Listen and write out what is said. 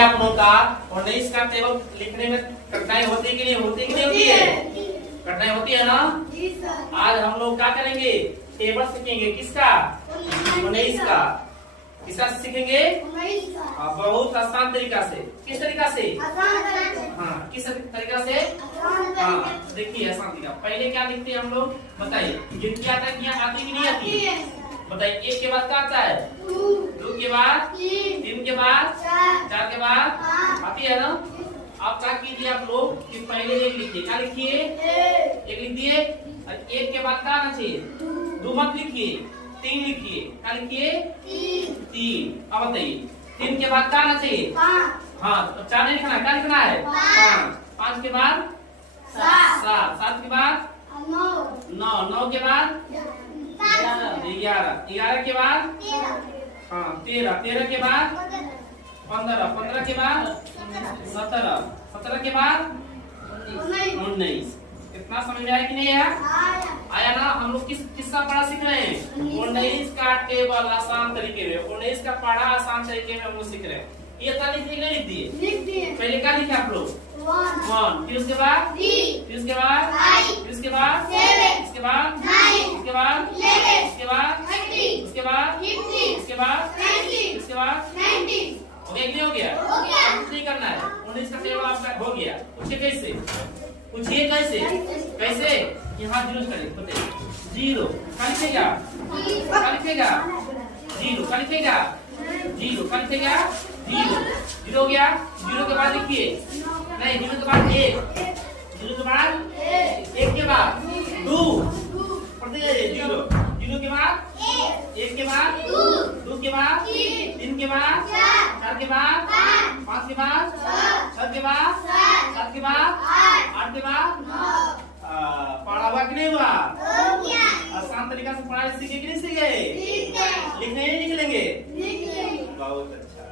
आप लोगों का 19 का टेबल लिखने में कठिनाई होती कि नहीं होती कि नहीं होती है? कठिनाई होती है ना? जी सर। आज हम लोग क्या करेंगे? टेबल सीखेंगे। किसका? 19 का। किसका सीखेंगे? 19 का। बहुत आसान तरीका से। किस तरीका से? आसान तरीके। हाँ, किस तरीका से? आसान हाँ, तरीके। देखिए आसान तरीका। पहले क्या लिखते हैं हम लोग? बताइए। गिनती आता है कि यहाँ आती कि नहीं आती? बताइए। एक के बाद क्या आता है? 2 के बाद 3 के बाद 4 के बाद आती है ना? आप क्या कीजिए आप लोग कि पहले एक लिखिए। क्या लिखिए? एक लिख दिए। एक के बाद क्या आना चाहिए? 2 मत लिखिए, 3 लिखिए। क्या लिखिए? 3। अब बताइए 3 के बाद क्या आना चाहिए? हाँ, तो 4 नहीं लिखना है। क्या लिखना है? 5 के बाद 7 के बाद 9 के बाद 11 के बाद हाँ 13 के बाद 15 के बाद 17 के बाद 19। इतना समझ में आया कि नहीं आया? आया ना? हम लोग किसका पढ़ा सीख रहे हैं? 19 का टेबल आसान तरीके में, 19 का पढ़ा आसान तरीके में हम लोग सीख रहे हैं। ये लिख दिए। पहले क्या लिखे आप लोग? 1। फिर उसके बाद 3। फिर उसके बाद 5। फिर उसके बाद 7। उसके बाद 9। उसके बाद 11। उसके बाद 13। उसके बाद 15। उसके बाद 20। उसके बाद 19। हो गया कि नहीं हो गया? हो गया। कुछ नहीं करना है। 19 का टेबल आपका हो गया। पूछिए कैसे? पूछिए कैसे? कैसे? यहाँ जीरो करें। बताइए। 0 क्या लिखेगा? क्या लिखेगा? 0 क्या लिखेगा? 0 क्या लिखेगा? 0 हो गया। 0 के बाद लिखिए। नहीं, 0 के बाद 1। 0 के बाद 1 के बाद 2। पढ़ते जाइए। 0 के बाद 1 के बाद 2 के बाद 3 के बाद 4 के बाद 5 के बाद 6 के बाद 7 के बाद 8 के बाद पढ़ा हुआ कि नहीं हुआ? आसान तरीका से पढ़ाई सीखे कि नहीं सीखे? लिखने नहीं निकलेंगे। बहुत अच्छा।